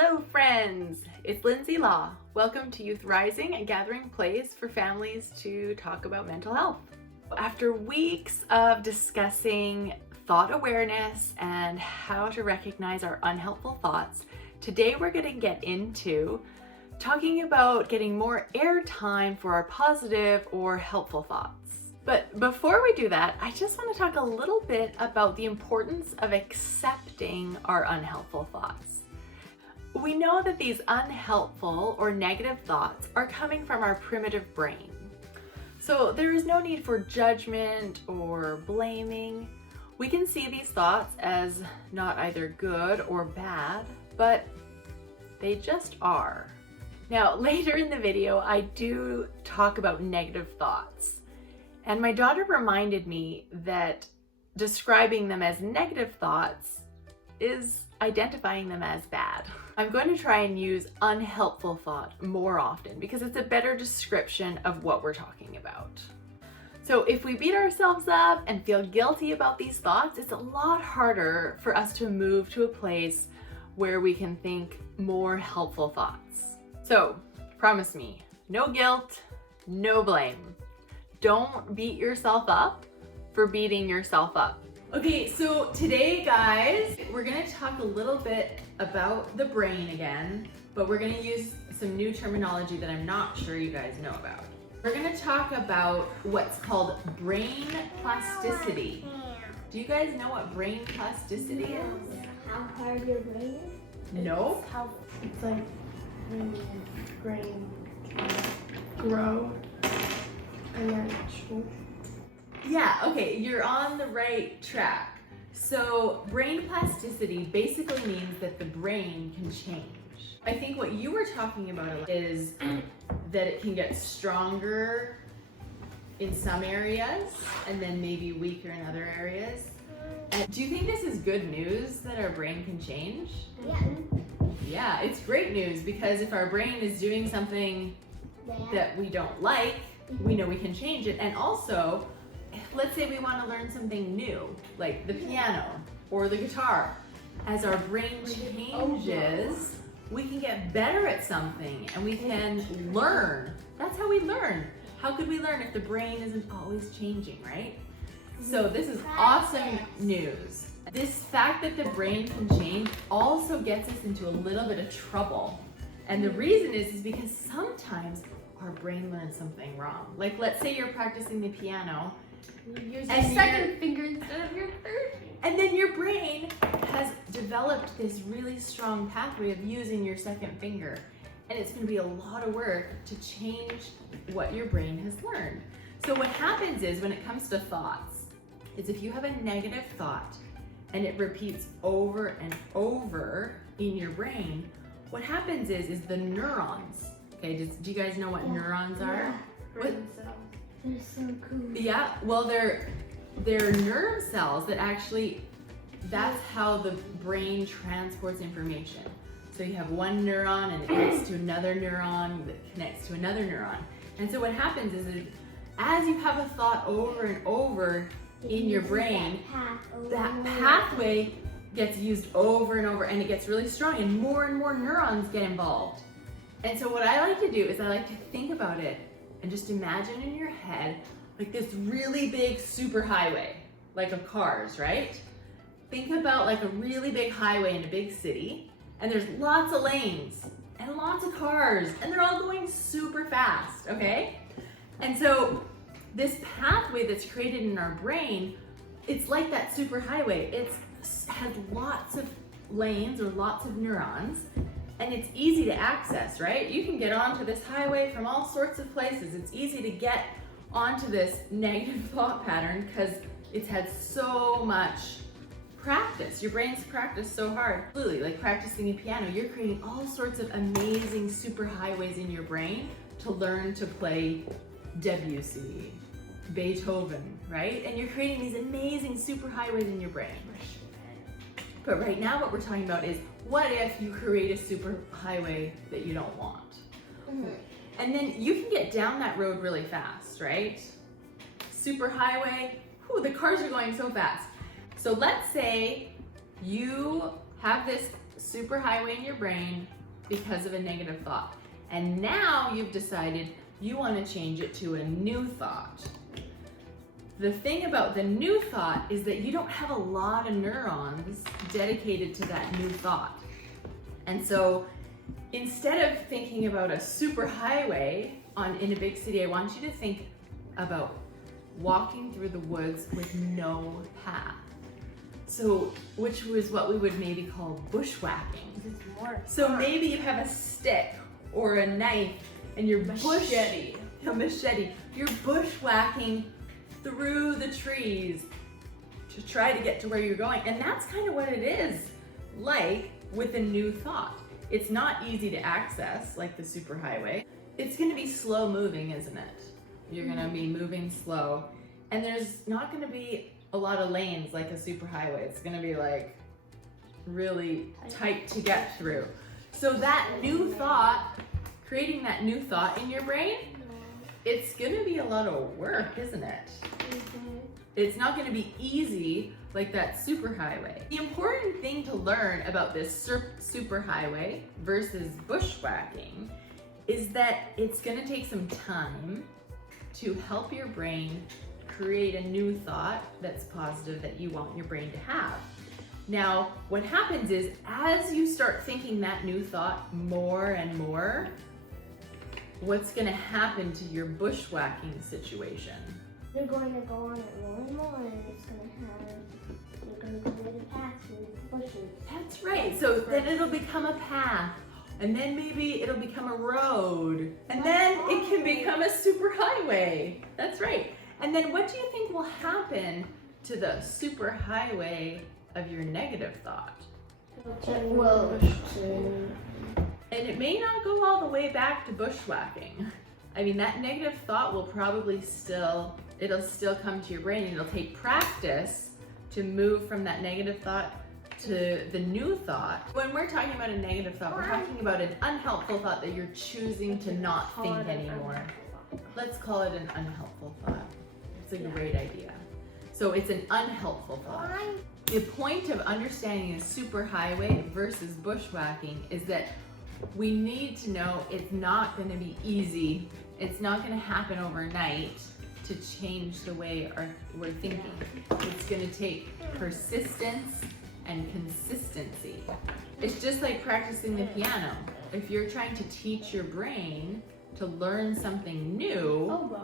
Hello friends, it's Lindsay Law. Welcome to Youth Rising, a gathering place for families to talk about mental health. After weeks of discussing thought awareness and how to recognize our unhelpful thoughts, today we're going to get into talking about getting more airtime for our positive or helpful thoughts. But before we do that, I just want to talk a little bit about the importance of accepting our unhelpful thoughts. We know that these unhelpful or negative thoughts are coming from our primitive brain. So there is no need for judgment or blaming. We can see these thoughts as not either good or bad, but they just are. Now, later in the video, I do talk about negative thoughts. And my daughter reminded me that describing them as negative thoughts is identifying them as bad. I'm going to try and use unhelpful thought more often because it's a better description of what we're talking about. So if we beat ourselves up and feel guilty about these thoughts, it's a lot harder for us to move to a place where we can think more helpful thoughts. So promise me, no guilt, no blame. Don't beat yourself up for beating yourself up. Okay, so today, guys, we're gonna talk a little bit about the brain again, but we're gonna use some new terminology that I'm not sure you guys know about. We're gonna talk about what's called brain plasticity. Do you guys know what brain plasticity is? How hard your brain is? No? It's like when your brain can grow and then shrink. Yeah, okay, you're on the right track. So brain plasticity basically means that the brain can change. I think what you were talking about is that it can get stronger in some areas and then maybe weaker in other areas. And do you think this is good news that our brain can change? Yeah. Yeah, it's great news because if our brain is doing something that we don't like, we know we can change it. And also, let's say we want to learn something new, like the piano or the guitar. As our brain changes, we can get better at something and we can learn. That's how we learn. How could we learn if the brain isn't always changing, right? So this is awesome news. This fact that the brain can change also gets us into a little bit of trouble. And the reason is because sometimes our brain learns something wrong. Like let's say you're practicing the piano, Your second finger instead of your third. and then your brain has developed this really strong pathway of using your second finger. And it's gonna be a lot of work to change what your brain has learned. So what happens is when it comes to thoughts, is if you have a negative thought and it repeats over and over in your brain, what happens is the neurons, okay, do you guys know what neurons are? Brain cells. They're so cool. Yeah, well, they're nerve cells that actually, that's how the brain transports information. So you have one neuron and it connects to another neuron that connects to another neuron. And so what happens is as you have a thought over and over in your brain, that pathway gets used over and over and it gets really strong and more neurons get involved. And so what I like to do is I like to think about it and just imagine in your head like this really big superhighway, like of cars, right? Think about like a really big highway in a big city and there's lots of lanes and lots of cars and they're all going super fast, okay? And so this pathway that's created in our brain, it's like that superhighway. It has lots of lanes or lots of neurons and it's easy to access, right? You can get onto this highway from all sorts of places. It's easy to get onto this negative thought pattern because it's had so much practice. Your brain's practiced so hard. Absolutely, like practicing the piano, you're creating all sorts of amazing superhighways in your brain to learn to play Debussy, Beethoven, right? And you're creating these amazing superhighways in your brain. But right now what we're talking about is what if you create a superhighway that you don't want? And then you can get down that road really fast, right? Superhighway, the cars are going so fast. So let's say you have this superhighway in your brain because of a negative thought. And now you've decided you want to change it to a new thought. The thing about the new thought is that you don't have a lot of neurons dedicated to that new thought. And so instead of thinking about a superhighway in a big city, I want you to think about walking through the woods with no path. So, which was what we would maybe call bushwhacking. So maybe you have a stick or a knife and you're machete. You're bushwhacking through the trees to try to get to where you're going. And that's kind of what it is like with a new thought. It's not easy to access like the superhighway. It's going to be slow moving, isn't it? You're going to be moving slow, and there's not going to be a lot of lanes like a superhighway. It's going to be like really tight to get through. So that new thought, creating that new thought in your brain, it's going to be a lot of work, isn't it? It's not going to be easy like that superhighway. The important thing to learn about this superhighway versus bushwhacking is that it's going to take some time to help your brain create a new thought that's positive that you want your brain to have. Now, what happens is as you start thinking that new thought more and more, what's going to happen to your bushwhacking situation? You're going to go on it more and more, and you're going to create a path through bushes. That's right. So then it'll become a path, and then maybe it'll become a road, and then it can become a superhighway. That's right. And then what do you think will happen to the superhighway of your negative thought? And it may not go all the way back to bushwhacking. I mean, that negative thought will probably it'll still come to your brain, and it'll take practice to move from that negative thought to the new thought. When we're talking about a negative thought, we're talking about an unhelpful thought that you're choosing to not think anymore. Let's call it an unhelpful thought. It's a great idea. So it's an unhelpful thought. The point of understanding a superhighway versus bushwhacking is that we need to know it's not going to be easy. It's not going to happen overnight to change the way we're thinking. It's going to take persistence and consistency. It's just like practicing the piano. If you're trying to teach your brain to learn something new,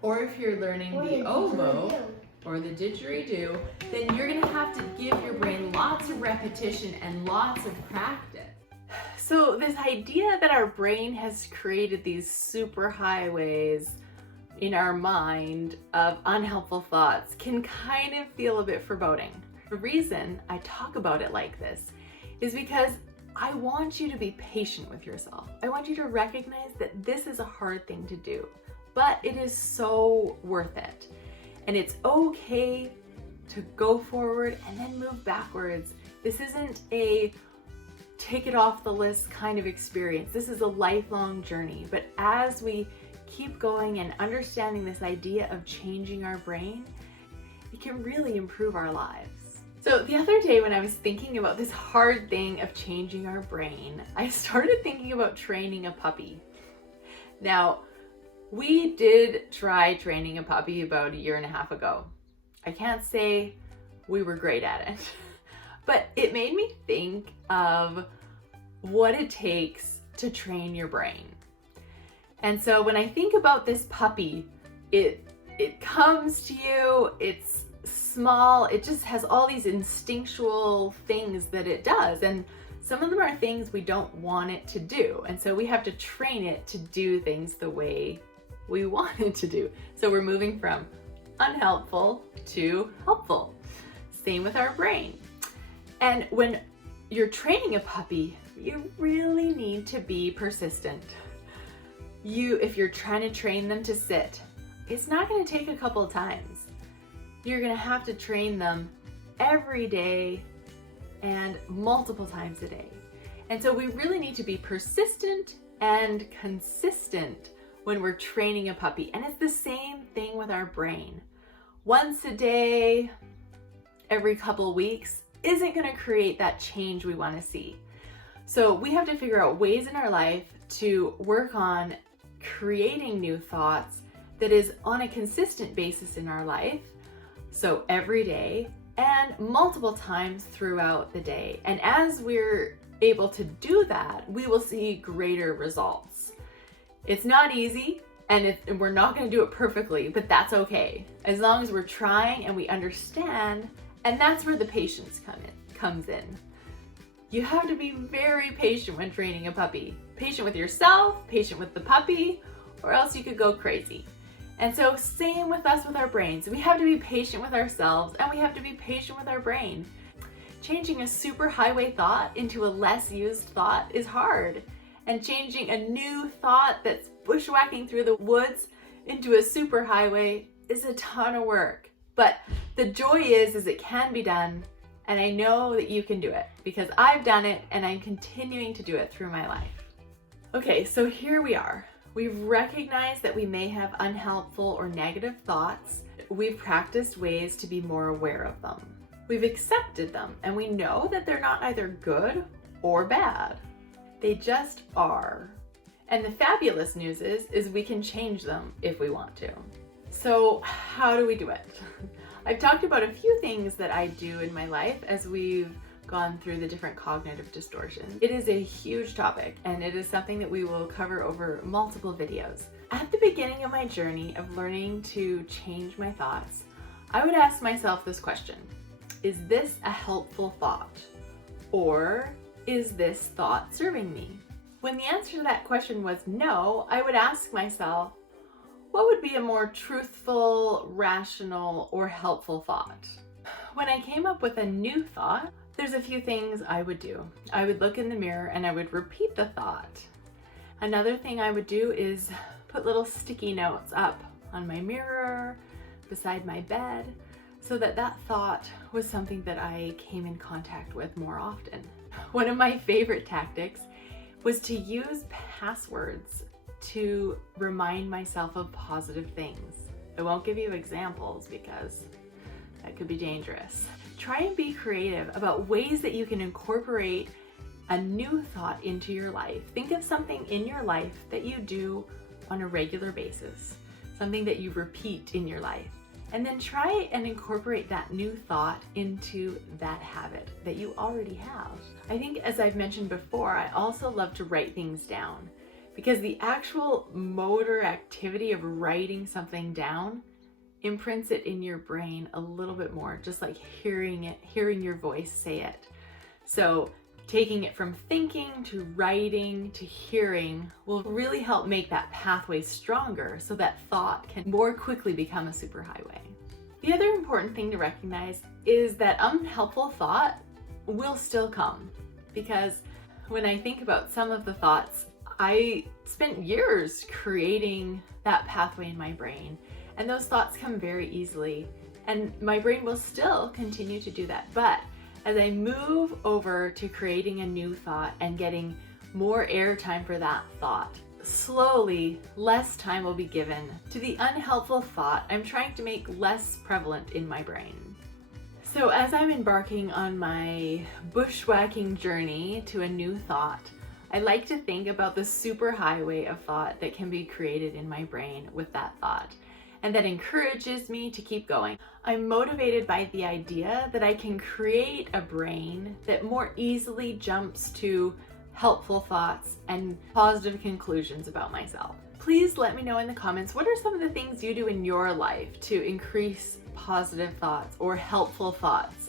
or if you're learning the oboe or the didgeridoo, then you're going to have to give your brain lots of repetition and lots of practice. So this idea that our brain has created these superhighways in our mind of unhelpful thoughts can kind of feel a bit foreboding. The reason I talk about it like this is because I want you to be patient with yourself. I want you to recognize that this is a hard thing to do, but it is so worth it. And it's okay to go forward and then move backwards. This isn't a take it off the list kind of experience. This is a lifelong journey. But as we keep going and understanding this idea of changing our brain, it can really improve our lives. So the other day when I was thinking about this hard thing of changing our brain, I started thinking about training a puppy. Now, we did try training a puppy about 1.5 years ago. I can't say we were great at it, but it made me think of what it takes to train your brain. And so when I think about this puppy, it comes to you, it's small, it just has all these instinctual things that it does. And some of them are things we don't want it to do. And so we have to train it to do things the way we want it to do. So we're moving from unhelpful to helpful. Same with our brain. And when you're training a puppy, you really need to be persistent. If you're trying to train them to sit, it's not going to take a couple of times. You're going to have to train them every day and multiple times a day. And so we really need to be persistent and consistent when we're training a puppy. And it's the same thing with our brain. Once a day, every couple weeks, isn't going to create that change we want to see. So we have to figure out ways in our life to work on creating new thoughts that is on a consistent basis in our life. So every day and multiple times throughout the day. And as we're able to do that, we will see greater results. It's not easy, and we're not going to do it perfectly, but that's okay. As long as we're trying and we understand, and that's where the patience comes in. You have to be very patient when training a puppy. Patient with yourself, patient with the puppy, or else you could go crazy. And so same with us with our brains. We have to be patient with ourselves, and we have to be patient with our brain. Changing a superhighway thought into a less used thought is hard. And changing a new thought that's bushwhacking through the woods into a superhighway is a ton of work. But the joy is it can be done, and I know that you can do it because I've done it and I'm continuing to do it through my life. Okay, so here we are. We've recognized that we may have unhelpful or negative thoughts. We've practiced ways to be more aware of them. We've accepted them, and we know that they're not either good or bad. They just are. And the fabulous news is we can change them if we want to. So how do we do it? I've talked about a few things that I do in my life as we've gone through the different cognitive distortions. It is a huge topic, and it is something that we will cover over multiple videos. At the beginning of my journey of learning to change my thoughts, I would ask myself this question: is this a helpful thought? Or is this thought serving me? When the answer to that question was no, I would ask myself, what would be a more truthful, rational, or helpful thought? When I came up with a new thought, there's a few things I would do. I would look in the mirror and I would repeat the thought. Another thing I would do is put little sticky notes up on my mirror, beside my bed, so that thought was something that I came in contact with more often. One of my favorite tactics was to use passwords to remind myself of positive things. I won't give you examples because that could be dangerous. Try and be creative about ways that you can incorporate a new thought into your life. Think of something in your life that you do on a regular basis, something that you repeat in your life, and then try and incorporate that new thought into that habit that you already have. I think, as I've mentioned before, I also love to write things down because the actual motor activity of writing something down imprints it in your brain a little bit more, just like hearing your voice say it. So taking it from thinking to writing to hearing will really help make that pathway stronger so that thought can more quickly become a superhighway. The other important thing to recognize is that unhelpful thought will still come, because when I think about some of the thoughts, I spent years creating that pathway in my brain, and those thoughts come very easily, and my brain will still continue to do that. But as I move over to creating a new thought and getting more airtime for that thought, slowly less time will be given to the unhelpful thought I'm trying to make less prevalent in my brain. So as I'm embarking on my bushwhacking journey to a new thought, I like to think about the superhighway of thought that can be created in my brain with that thought, and that encourages me to keep going. I'm motivated by the idea that I can create a brain that more easily jumps to helpful thoughts and positive conclusions about myself. Please let me know in the comments, what are some of the things you do in your life to increase positive thoughts or helpful thoughts?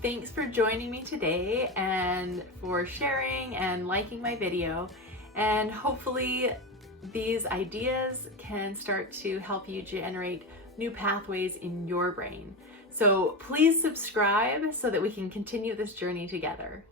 Thanks for joining me today and for sharing and liking my video, and hopefully these ideas can start to help you generate new pathways in your brain. So please subscribe so that we can continue this journey together.